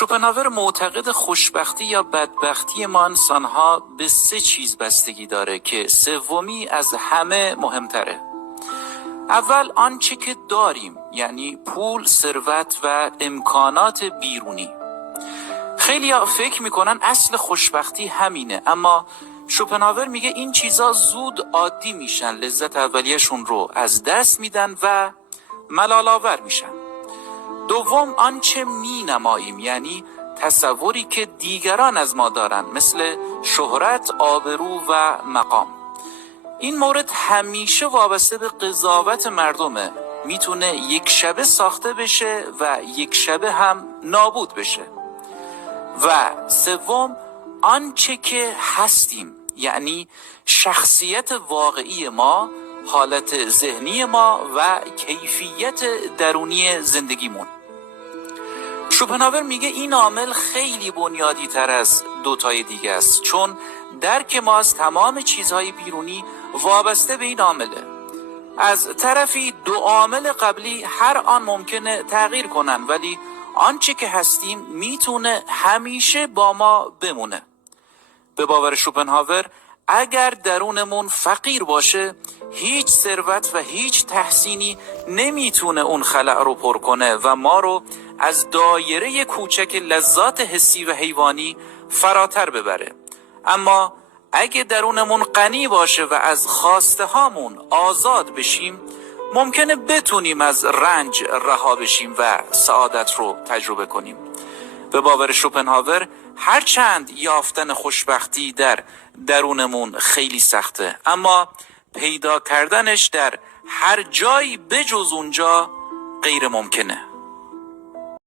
شوپنهاور معتقد خوشبختی یا بدبختی ما انسانها به 3 چیز بستگی داره که سومی از همه مهمتره. اول آنچه که داریم، یعنی پول، ثروت و امکانات بیرونی. خیلی‌ها فکر میکنن اصل خوشبختی همینه، اما شوپنهاور میگه این چیزا زود عادی میشن، لذت اولیه‌شون رو از دست میدن و ملال‌آور میشن. دوم آنچه مینماییم، یعنی تصوری که دیگران از ما دارن، مثل شهرت، آبرو و مقام. این مورد همیشه وابسته به قضاوت مردمه، میتونه یک شبه ساخته بشه و یک شبه هم نابود بشه. و سوم آنچه که هستیم، یعنی شخصیت واقعی ما، حالت ذهنی ما و کیفیت درونی زندگیمون. شوپنهاور میگه این عامل خیلی بنیادی تر از دوتای دیگه است، چون درک ما از تمام چیزهای بیرونی وابسته به این عامله. از طرفی 2 عامل قبلی هر آن ممکنه تغییر کنن، ولی آنچه که هستیم میتونه همیشه با ما بمونه. به باور شوپنهاور اگر درونمون فقیر باشه، هیچ ثروت و هیچ تحسینی نمیتونه اون خلأ رو پر کنه و ما رو از دایره کوچک لذات حسی و حیوانی فراتر ببره. اما اگه درونمون غنی باشه و از خواسته هامون آزاد بشیم، ممکنه بتونیم از رنج رها بشیم و سعادت رو تجربه کنیم. به باور شوپنهاور هرچند یافتن خوشبختی در درونمون خیلی سخته، اما پیدا کردنش در هر جایی بجز اونجا غیر ممکنه.